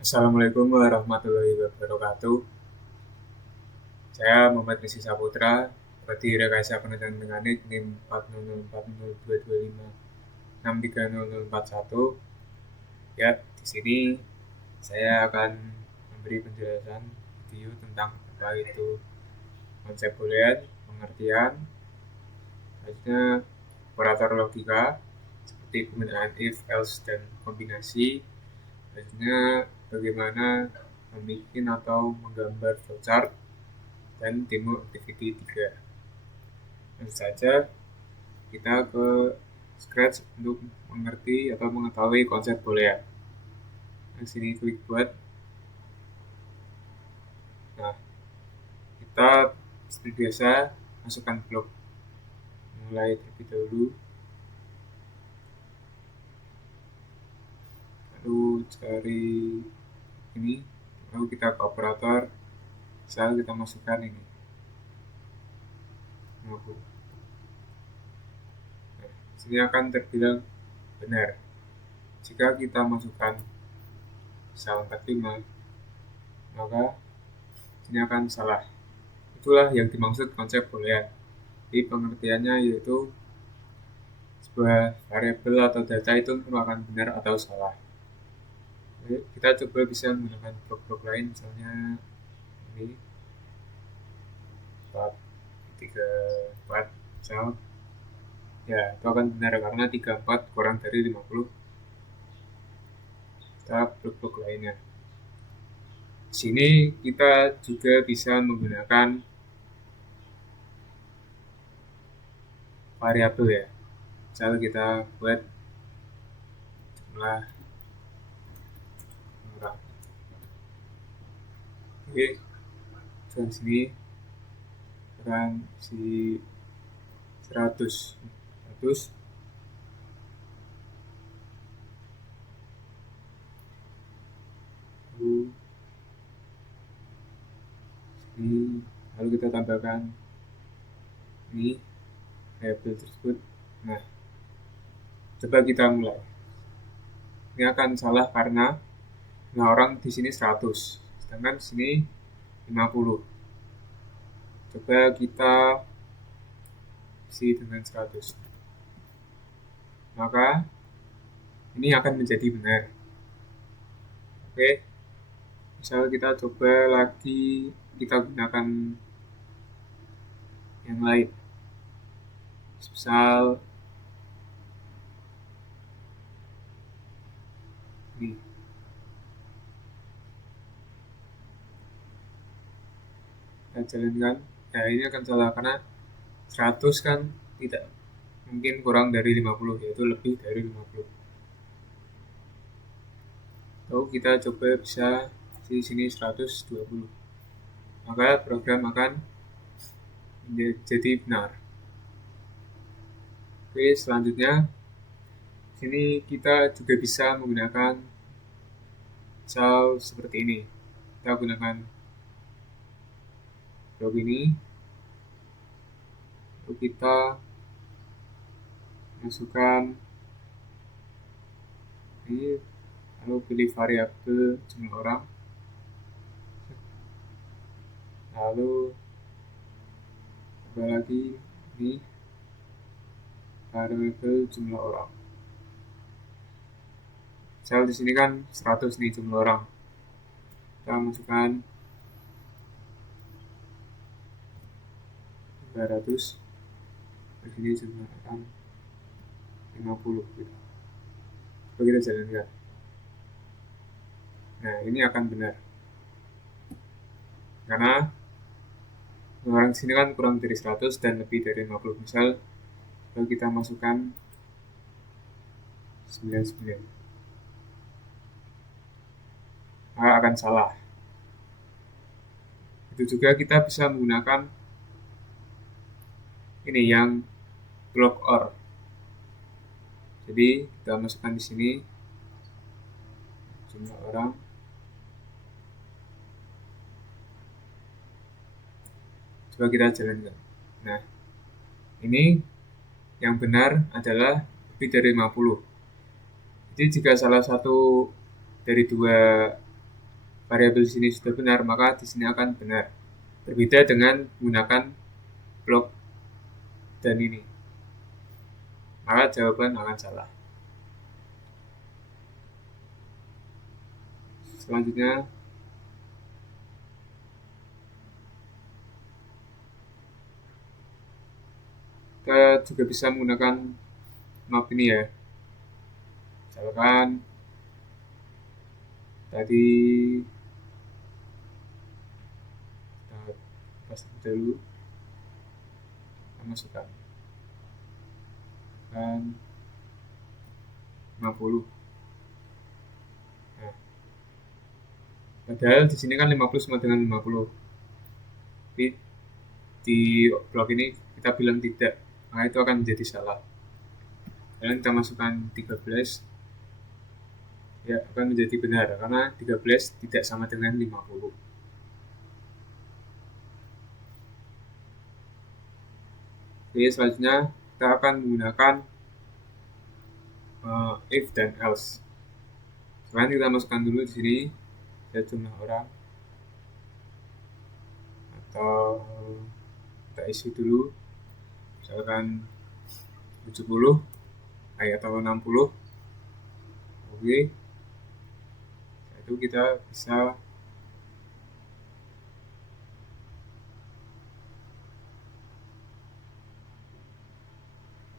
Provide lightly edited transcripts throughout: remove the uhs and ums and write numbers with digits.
Assalamualaikum warahmatullahi wabarakatuh. Saya Muhammad Rizky Saputra, Bupati Rekayasa Penelitian Mekanik NIM 4004022563041. Ya, di sini saya akan memberi penjelasan video tentang apa itu konsep boolean, pengertian, selanjutnya operator logika seperti penggunaan if, else, dan kombinasi. Selanjutnya bagaimana membuat atau menggambar flowchart dan demo activity 3. Tentu saja kita ke Scratch untuk mengerti atau mengetahui konsep boolean. Di sini klik buat. Nah, kita seperti biasa masukkan blok mulai terlebih dahulu, lalu cari ini, lalu kita ke operator, misal kita masukkan ini 50. Nah, sini akan terbilang benar. Jika kita masukkan misal 45, maka ini akan salah. Itulah yang dimaksud konsep boolean. Jadi pengertiannya yaitu sebuah variabel atau data itu merupakan benar atau salah. Jadi, kita coba bisa menggunakan blok-blok lain, misalnya ini 4, 3, 4, misal. Ya, itu akan benar karena 34 kurang dari 50. Kita blok-blok lainnya. Di sini kita juga bisa menggunakan variabel ya. Misal kita buat jumlah orang. Oke, di sini akan si 100 ini, lalu kita tambahkan ini variabel tersebut. Nah, coba kita mulai. Ini akan salah karena orang di sini 100, sedangkan di sini 50. Coba kita isi dengan 100. Maka ini akan menjadi benar. Oke. Misal kita coba lagi, kita gunakan yang lain. Misal ini. Kita jalankan. Ya, ini akan salah karena 100 kan tidak mungkin kurang dari 50, yaitu lebih dari 50. Lalu kita coba bisa di sini 120. Maka program akan menjadi benar. Oke, selanjutnya sini kita juga bisa menggunakan misal seperti ini. Kita gunakan blok ini, lalu kita masukkan ini, lalu pilih variabel jumlah orang, lalu tambah lagi ini variabel jumlah orang. Misal di sini kan 100 nih jumlah orang, kita masukkan 300, di sini jumlah orang 50 gitu. Coba kita jalankan. Nah, ini akan benar karena orang sini kan kurang dari 100 dan lebih dari 50. Misal kalau kita masukkan 99, maka akan salah. Itu juga kita bisa menggunakan ini yang block OR. Jadi kita masukkan di sini jumlah orang, coba kita jalankan. Nah, ini yang benar adalah lebih dari 50. Jadi jika salah satu dari dua variabel di sini sudah benar, maka di sini akan benar. Berbeda dengan menggunakan blok dan ini, maka jawaban akan salah. Selanjutnya, kita juga bisa menggunakan map ini ya. Misalkan tadi kita pas dulu, kita masukkan kan 50. Nah, padahal di sini kan 50 sama dengan 50. Tapi di blok ini kita bilang tidak, maka itu akan menjadi salah. Dan kita masukkan 13, ya akan menjadi benar karena 13 tidak sama dengan 50. Oke, selanjutnya kita akan menggunakan if dan else. Sekarang kita masukkan dulu di sini ya jumlah orang, atau kita isi dulu misalkan 70 atau 60. Oke, itu kita bisa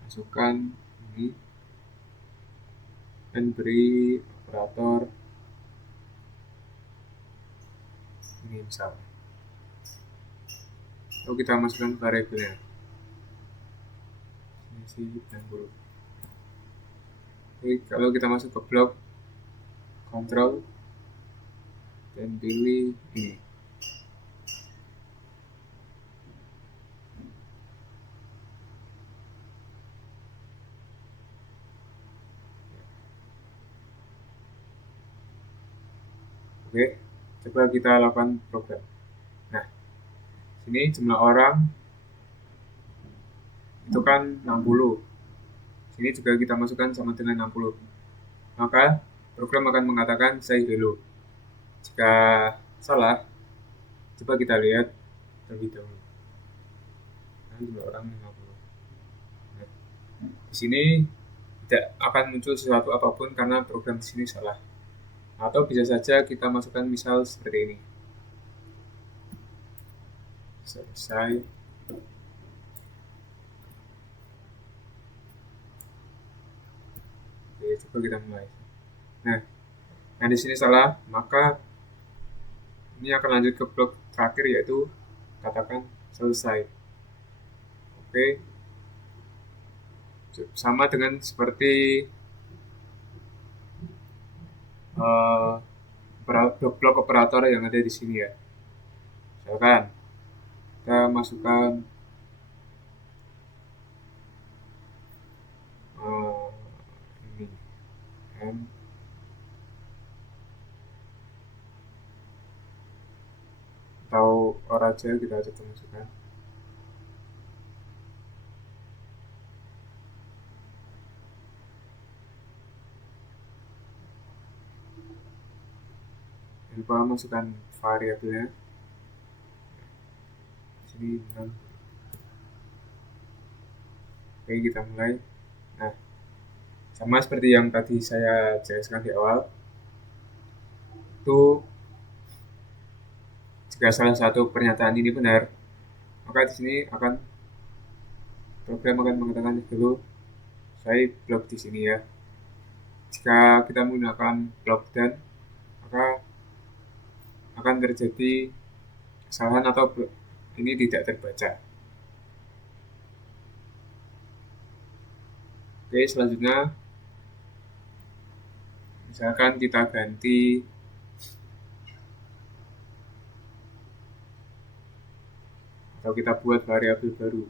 masukkan ini dan beri operator ini misal. Lalu kita masukkan variabelnya isi 60. Oke, kalau kita masuk ke blok control dan pilih ini, oke, coba kita lakukan program. Nah, sini jumlah orang itu kan 60. Sini juga kita masukkan sama dengan 60. Maka program akan mengatakan say hello. Jika salah, coba kita lihat terlebih dahulu. Nah, jumlah orang 50. Nah, di sini tidak akan muncul sesuatu apapun karena program di sini salah. Atau bisa saja kita masukkan misal seperti ini. Selesai. Oke, coba kita mulai. Nah di sini salah, maka ini akan lanjut ke blok terakhir yaitu katakan selesai. Oke, sama dengan seperti blok operator yang ada di sini ya. Misalkan kita masukkan ini M atau Oraja kita coba masukkan. Lupa masukkan variabelnya. Sini dengan oke, kita mulai. Nah, sama seperti yang tadi saya jelaskan di awal, itu jika salah satu pernyataan ini benar, maka di sini program akan mengatakan dulu saya blok di sini ya. Jika kita menggunakan blok dan, maka akan terjadi kesalahan atau ini tidak terbaca. Oke, selanjutnya misalkan kita ganti atau kita buat variabel baru.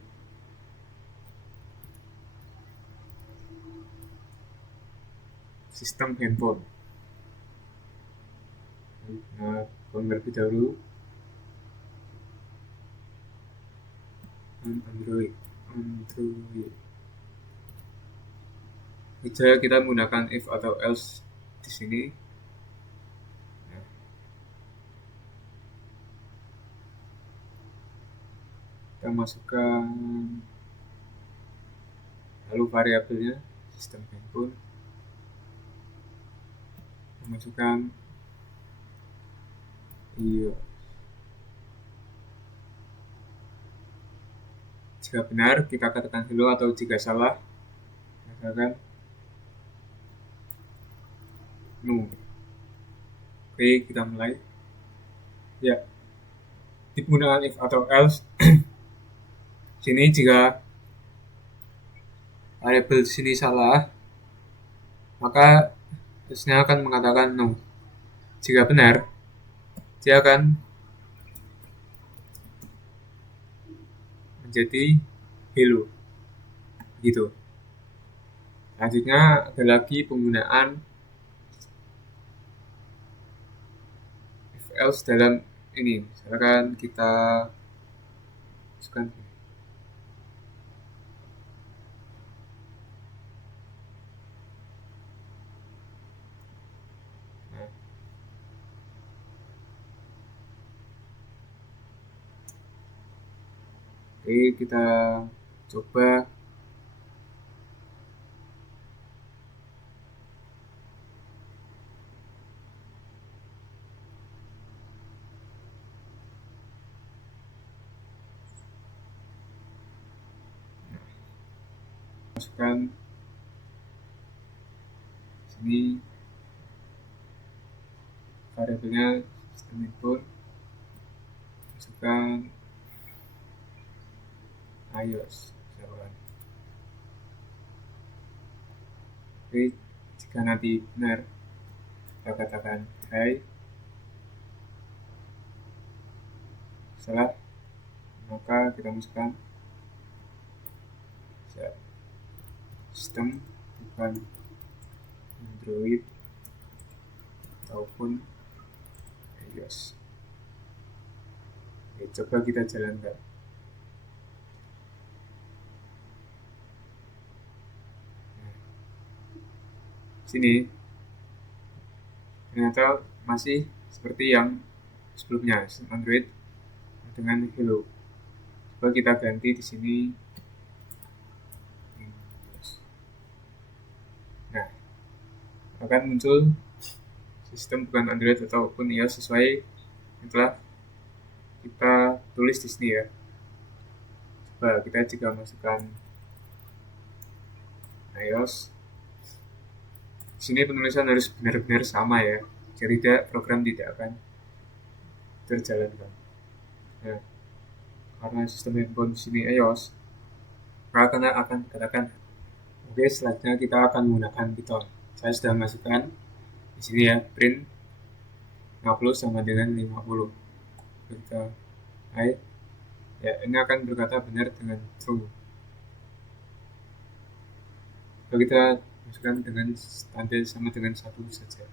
Sistem handphone. Nah, terlebih dahulu Android. Jika kita menggunakan if atau else di sini. Nah, kita masukkan lalu variabelnya sistem handphone, masukkan iya. Jika benar kita katakan hello, atau jika salah katakan no. Oke, kita mulai ya. Digunakan if atau else. Sini jika variabel sini salah, maka harusnya akan mengatakan no. Jika benar, dia akan menjadi hello gitu. Selanjutnya ada lagi penggunaan if else dalam ini. Misalkan kita masukkan oke, kita coba masukkan sini variabelnya sistem input, masukkan iOS misalkan. Oke, jika nanti benar kita katakan hai, salah maka kita masukkan sistem bukan Android ataupun iOS. Oke, coba kita jalankan. Sini ternyata masih seperti yang sebelumnya, Android dengan hello. Coba kita ganti di sini. Nah, akan muncul sistem bukan Android ataupun iOS sesuai yang telah kita tulis di sini ya. Coba kita juga masukkan iOS. Di sini penulisan harus benar-benar sama ya, jadi program tidak akan terjalankan. Nah, karena sistem handphone di sini iOS, maka akan katakan oke, selanjutnya kita akan menggunakan Python. Saya sudah masukkan di sini ya, print 50 sama dengan 50. Kita ya, ini akan berkata benar dengan true. Kalau kita masukkan dengan standar sama dengan 1 saja.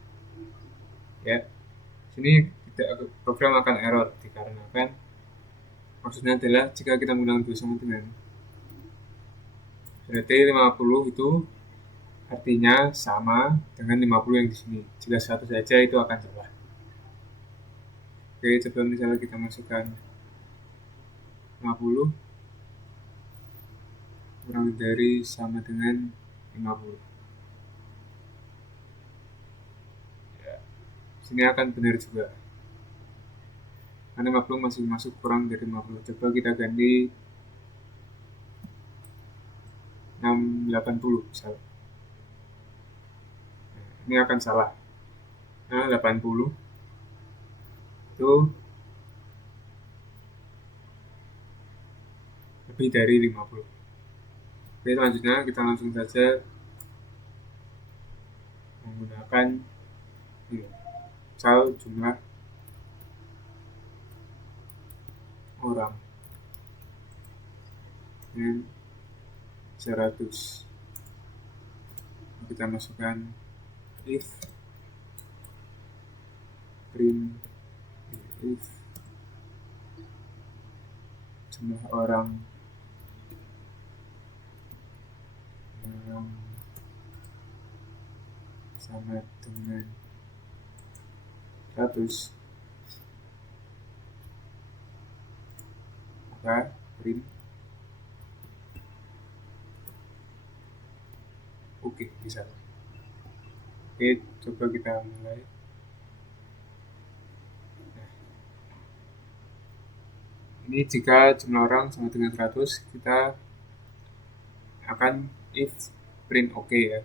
Ya, sini program akan error dikarenakan maksudnya adalah jika kita menggunakan 2 sama dengan, berarti 50 itu artinya sama dengan 50 yang di sini. Jika 1 saja itu akan salah. Oke, coba misalnya kita masukkan 50 kurang dari sama dengan 50. Ya, sini akan benar juga. Karena 50 masih masuk kurang dari 50. Coba kita ganti 680 misalnya. Nah, ini akan salah. Nah, 80 itu lebih dari 50. Oke, selanjutnya kita langsung saja menggunakan misal jumlah orang dengan 100. Kita masukkan if print if jumlah orang sama dengan 100, maka print. Oke, bisa. Oke, coba kita mulai. Nah, ini jika jumlah orang sama dengan 100, kita akan if print oke ya.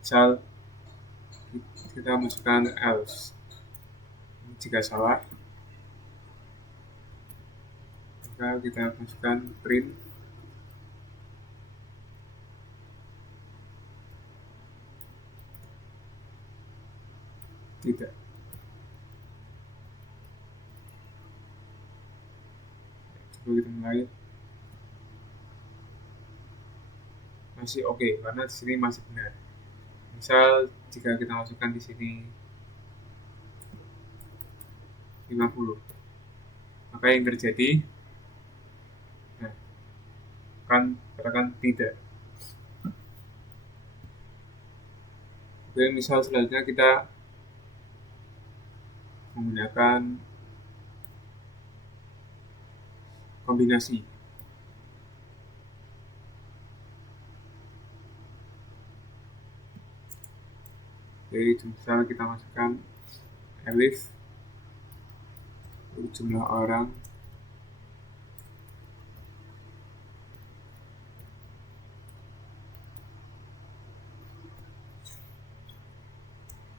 Misal kita masukkan else. Jika salah, maka kita masukkan print tidak. Coba kita mulai. Masih oke, karena di sini masih benar. Misal jika kita masukkan di sini 50, maka yang terjadi, nah, kan katakan tidak. Oke, misal selanjutnya kita menggunakan kombinasi. Jadi misal kita masukkan elif jumlah orang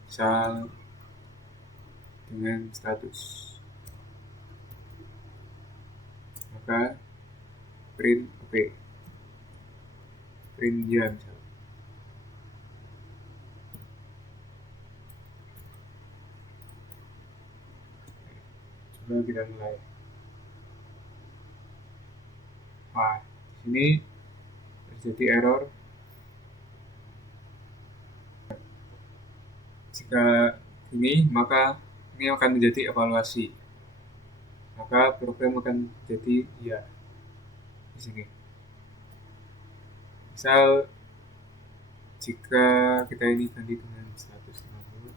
misal dengan 100, maka print oke, print ya misal. Coba kita mulai. Wah, di sini terjadi error. Jika ini, maka ini akan menjadi evaluasi. Maka program akan jadi ya di sini. Misal jika kita ini ganti dengan 150,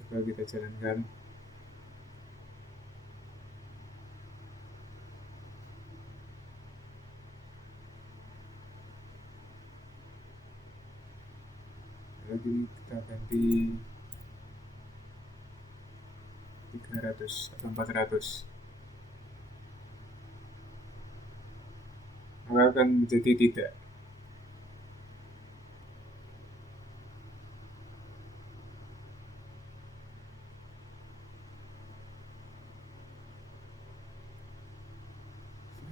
coba kita jalankan. Lalu ini kita ganti 300 atau 400, maka akan menjadi tidak.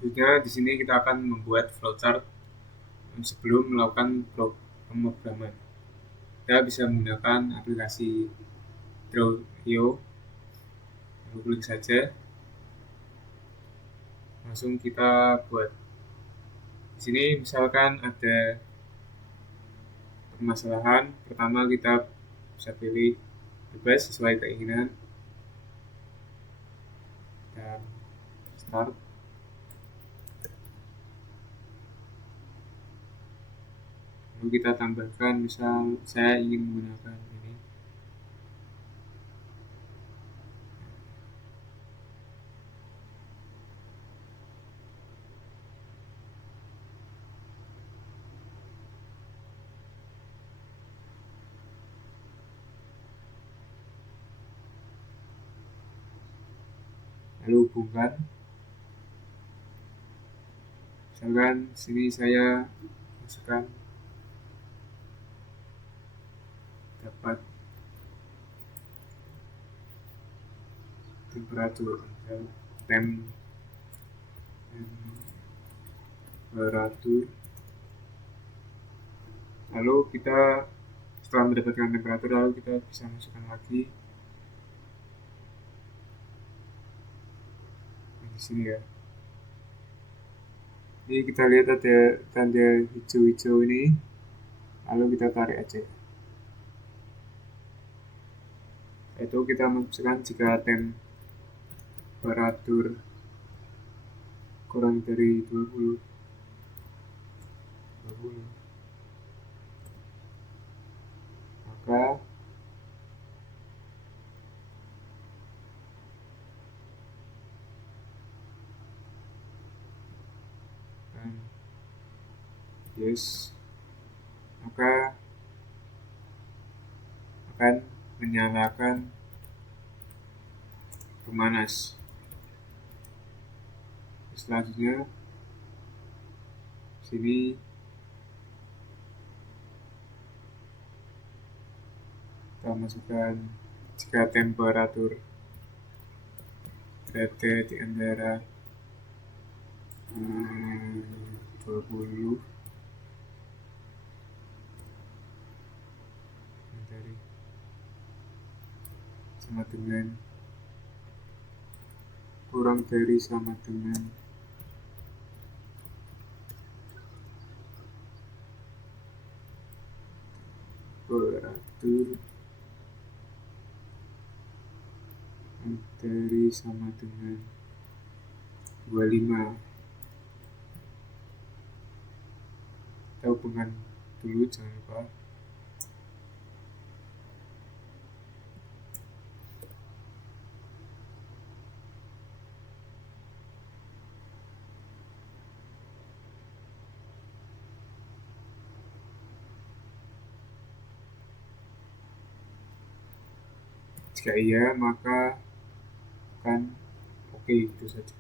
Selanjutnya di sini kita akan membuat flowchart sebelum melakukan pemrograman. Kita bisa menggunakan aplikasi Draw.io. Lalu klik saja, langsung kita buat. Di sini misalkan ada permasalahan, pertama kita bisa pilih bebas sesuai keinginan dan start. Lalu kita tambahkan, misal saya ingin menggunakan ini. Lalu hubungkan. Misalkan sini saya masukkan dapat temperatur, temperatur. Lalu kita setelah mendapatkan temperatur, lalu kita bisa masukkan lagi di sini ya. Ini kita lihat ada tanda hijau-hijau ini, lalu kita tarik aja. Itu kita masukkan jika temperatur kurang dari 20, maka Celcius, maka akan menyalakan pemanas. Selanjutnya sini kita masukkan jika temperatur berada di antara 20 sama dengan kurang dari sama dengan temperatur dari sama dengan 25. Kita hubungkan dulu, jangan lupa. Jika iya, maka akan oke, itu saja.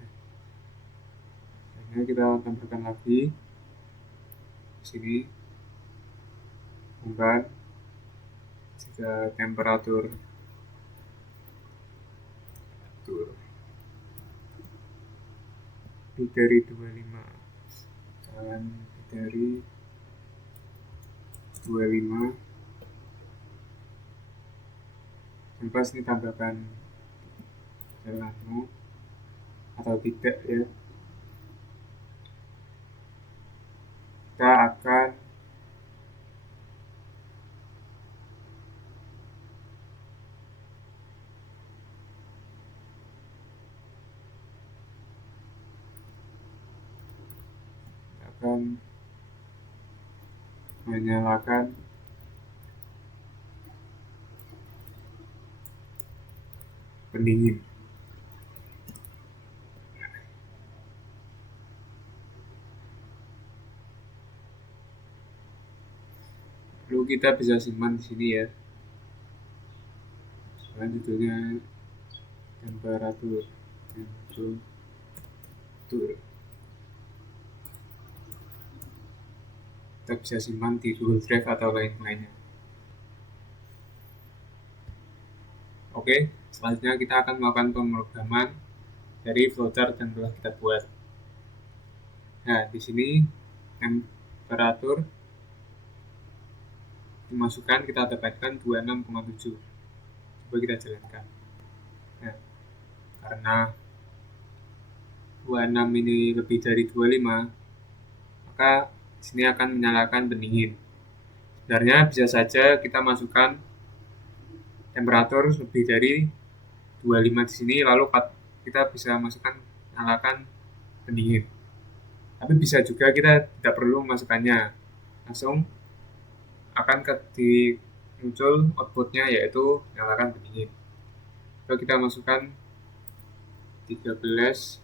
Selanjutnya kita tambahkan lagi di sini, bukan jika temperatur lebih dari 25, dan dari 25. Bebas ini tambahkan jalanmu atau tidak ya. Kita akan menyalakan pendingin. Lalu kita bisa simpan di sini ya. Selanjutnya temperatur. Kita bisa simpan di Google Drive atau lain-lainnya. Oke, selanjutnya kita akan melakukan pemrograman dari flowchart yang telah kita buat. Nah, di sini temperatur dimasukkan, kita dapatkan 26,7. Coba kita jalankan. Nah, karena 26 ini lebih dari 25, maka di sini akan menyalakan pendingin. Sebenarnya bisa saja kita masukkan temperatur lebih dari 25 di sini, lalu kita bisa masukkan nyalakan pendingin. Tapi bisa juga kita tidak perlu memasukkannya, langsung akan muncul outputnya, yaitu nyalakan pendingin. Kalau kita masukkan 13,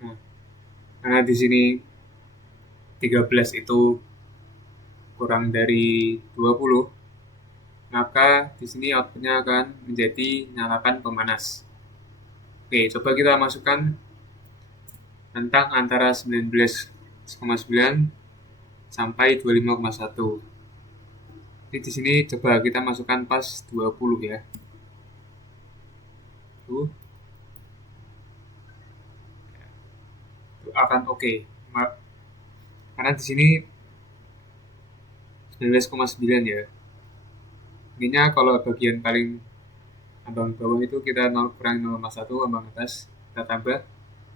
nah, karena di sini 13 itu kurang dari 20, maka di sini outputnya akan menjadi nyalakan pemanas. Oke, coba kita masukkan rentang antara 19,9 sampai 25,1. Jadi di sini coba kita masukkan pas 20 ya. Itu akan oke. Karena di sini 19,9 ya. Intinya kalau bagian paling ambang bawah itu kita 0 kurang 0,1, ambang atas kita tambah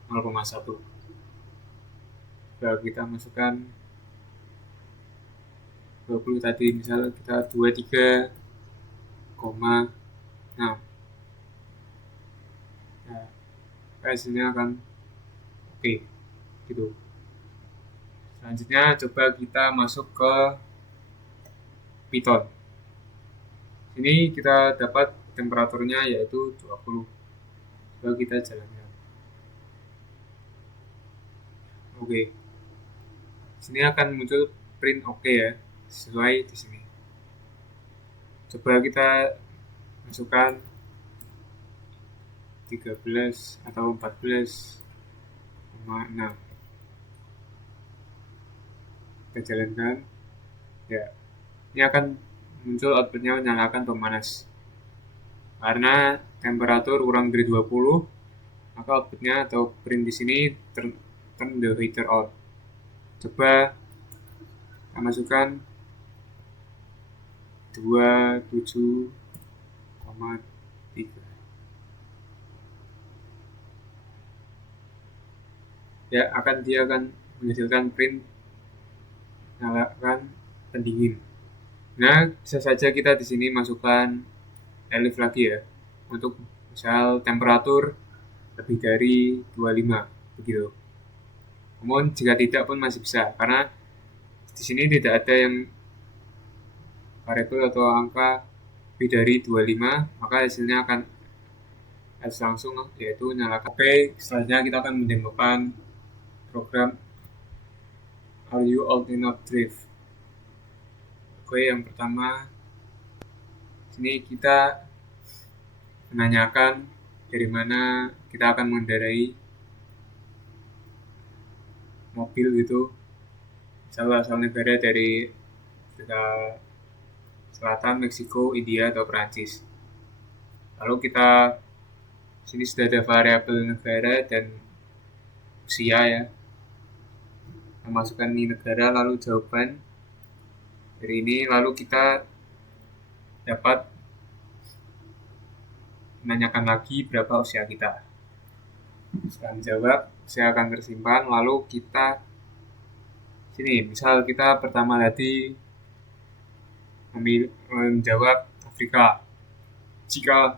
0,1. Kalau kita masukkan 20 tadi, misalnya kita 23,6. Nah, hasilnya akan oke, gitu. Selanjutnya coba kita masuk ke Python. Ini kita dapat temperaturnya yaitu 20. Coba kita jalankan. Oke. Sini akan muncul print oke ya, sesuai di sini. Coba kita masukkan 13 atau 14,6. Kita jalankan. Ya, ini akan muncul outputnya menyalakan pemanas. Karena temperatur kurang dari 20, maka outputnya atau print di sini turn the heater on. Coba kita masukkan 27,3. Ya, dia akan menghasilkan print nyalakan pendingin. Nah, bisa saja kita di sini masukkan relief lagi ya, untuk misal temperatur lebih dari 25 begitu. Namun jika tidak pun masih bisa, karena di sini tidak ada yang variabel atau angka lebih dari 25, maka hasilnya akan langsung yaitu nyalakan. Oke, selanjutnya kita akan mendemokan program Are You Old Enough Drift. Oke, yang pertama sini kita menanyakan dari mana kita akan mengendarai mobil gitu, misalnya asal negara dari Afrika Selatan, Meksiko, India, atau Perancis. Lalu kita sini sudah ada variabel negara dan usia ya. Kita masukkan ini negara, lalu jawaban dari ini, lalu kita dapat menanyakan lagi berapa usia kita. Setelah menjawab, usia akan tersimpan, lalu kita sini, misal kita pertama tadi menjawab Afrika. Jika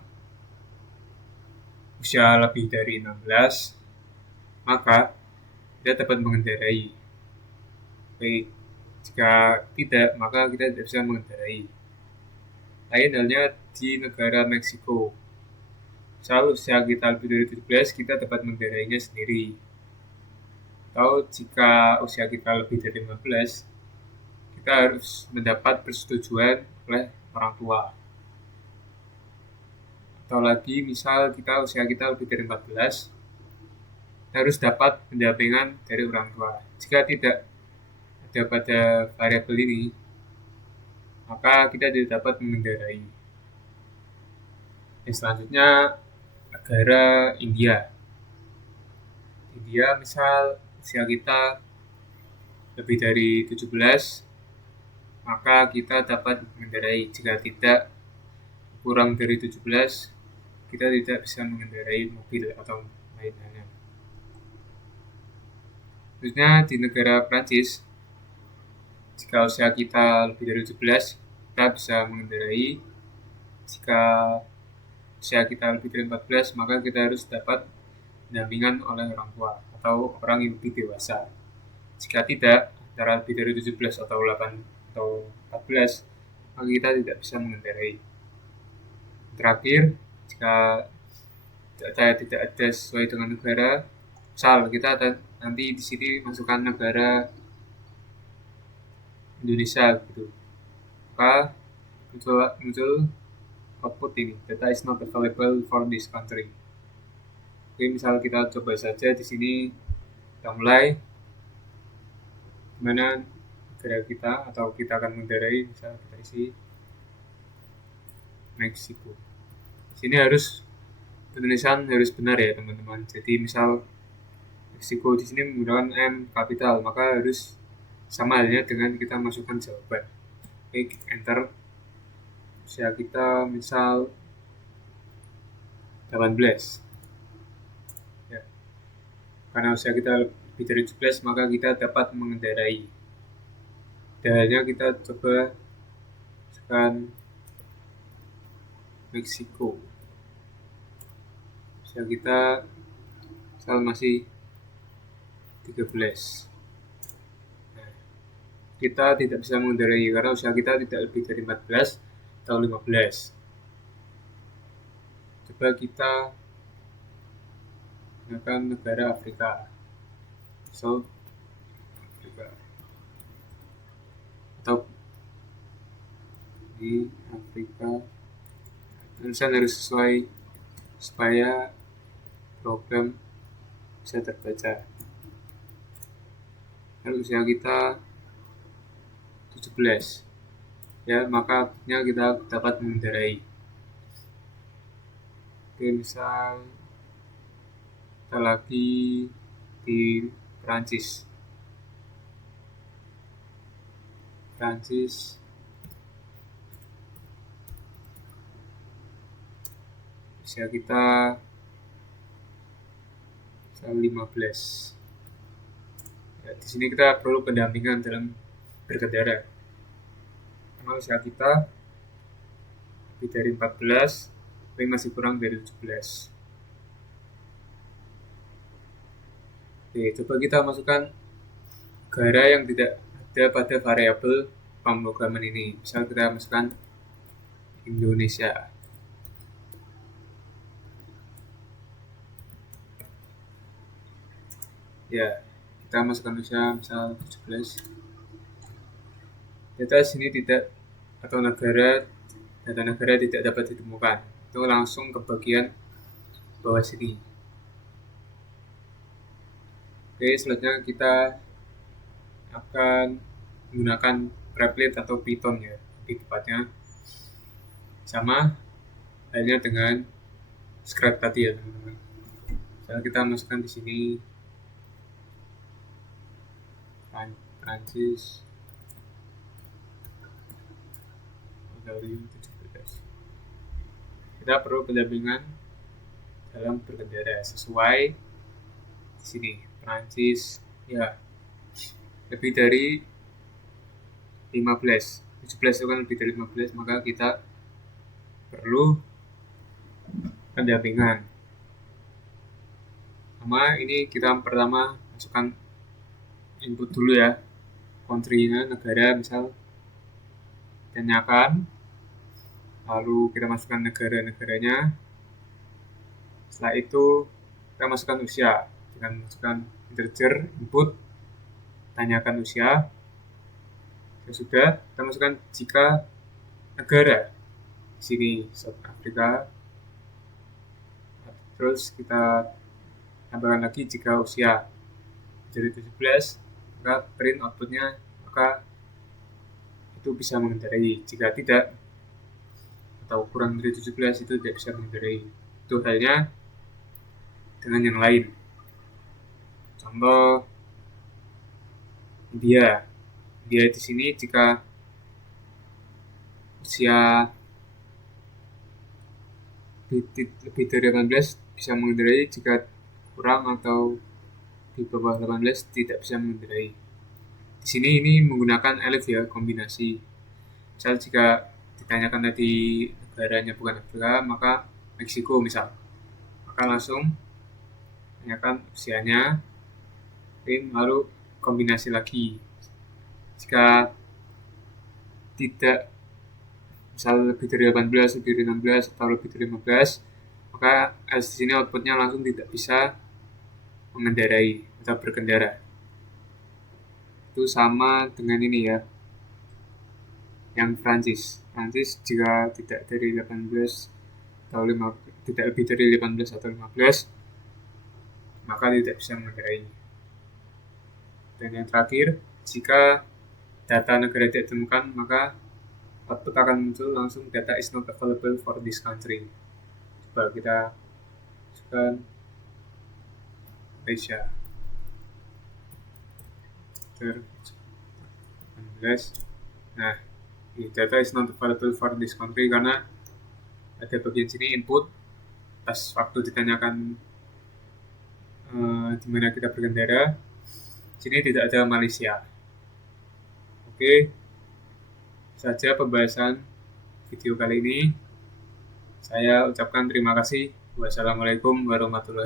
usia lebih dari 16, maka kita dapat mengendarai. Baik, jika tidak, maka kita tidak bisa mengendarai. Lain halnya di negara Meksiko. Misal usia kita lebih dari 17, kita dapat mengendarainya sendiri. Atau jika usia kita lebih dari 15, kita harus mendapat persetujuan oleh orang tua. Atau lagi, misal usia kita lebih dari 14, kita harus dapat pendampingan dari orang tua. Jika tidak ada pada variabel ini, maka kita tidak dapat mengendarai. Yang selanjutnya, negara India. India, misal usia kita lebih dari 17, maka kita dapat mengendarai. Jika tidak kurang dari 17, kita tidak bisa mengendarai mobil atau lain-lainnya. Selanjutnya di negara Prancis, jika usia kita lebih dari 17, kita bisa mengendarai. Jika usia kita lebih dari 14, maka kita harus dapat pendampingan oleh orang tua atau orang yang lebih dewasa. Jika tidak, antara lebih dari 17 atau 8 atau 14, maka kita tidak bisa mengendarai. Terakhir, jika tidak ada sesuai dengan negara, misal kita nanti di sini masukkan negara Indonesia gitu, maka muncul output ini, data is not available for this country. Oke, misal kita coba saja di sini, kita mulai mana negara kita atau kita akan mengendarai, misal kita isi Meksiko. Di sini harus penulisan harus benar ya teman-teman. Jadi misal Meksiko di sini menggunakan M kapital, maka harus sama halnya dengan kita masukkan jawaban. Oke, enter. Usia kita misal 18. Ya. Karena usia kita lebih dari 17, maka kita dapat mengendarai. Dalilnya kita coba masukkan Meksiko. Usia kita misal masih 13. Nah, kita tidak bisa mengendarai karena usia kita tidak lebih dari 14 atau 15. Coba kita gunakan negara Afrika. So, Ini Afrika. Tulisan harus sesuai supaya program bisa terbaca. Lalu usia kita 17, ya, maka artinya kita dapat mengendarai. Oke, misal kita lagi di Perancis. Usia kita 15. Ya, di sini kita perlu pendampingan dalam berkendara. Karena usia kita lebih dari 14, tapi masih kurang dari 17. Oke, coba kita masukkan negara yang tidak ada pada variabel pemrograman ini. Misal kita masukkan Indonesia. Ya, kita masukkan usia misal 17. Data sini tidak, atau data negara tidak dapat ditemukan. Itu langsung ke bagian bawah sini. Oke, selanjutnya kita akan menggunakan Replit atau Python, ya, lebih tepatnya. Sama halnya dengan script tadi, ya, teman-teman. Misalnya kita masukkan di sini Prancis W17. Kita perlu pendampingan dalam berkendara sesuai di sini Prancis, ya, lebih dari 15. 17 itu kan lebih dari 15, maka kita perlu pendampingan. Sama ini kita pertama masukkan input dulu, ya, country-nya, negara, misal tanyakan, lalu kita masukkan negara-negaranya. Setelah itu kita masukkan usia dengan masukkan integer input, tanyakan usia. Ya sudah, kita masukkan jika negara di sini South Africa. Terus kita tambahkan lagi jika usia jadi 17, maka print outputnya, maka itu bisa mengendarai. Jika tidak atau kurang dari 17 itu tidak bisa mengendarai. Itu halnya dengan yang lain. Contoh India di sini jika usia lebih dari 18 bisa mengendarai, jika kurang atau di bawah 18 tidak bisa mengendarai. Di sini ini menggunakan elif, ya, kombinasi. Misal jika ditanyakan tadi negaranya bukan Afrika, maka Meksiko misal, maka langsung tanyakan usianya, lalu kombinasi lagi. Jika tidak, misal lebih dari 18, lebih dari 16, atau lebih dari 15, maka di sini outputnya langsung tidak bisa mengendarai atau berkendara. Itu sama dengan ini, ya, yang Prancis jika tidak dari 18 atau tidak lebih dari 18 atau 15, maka tidak bisa mengendarai. Dan yang terakhir, jika data negara tidak ditemukan, maka output akan muncul langsung data is not available for this country. Coba kita masukkan Malaysia. 18. Nah, data is not available for this country karena ada bagian sini input. Pas waktu ditanyakan di mana kita berkendara, sini tidak ada Malaysia. Oke, saja pembahasan video kali ini. Saya ucapkan terima kasih. Wassalamualaikum warahmatullahi wabarakatuh.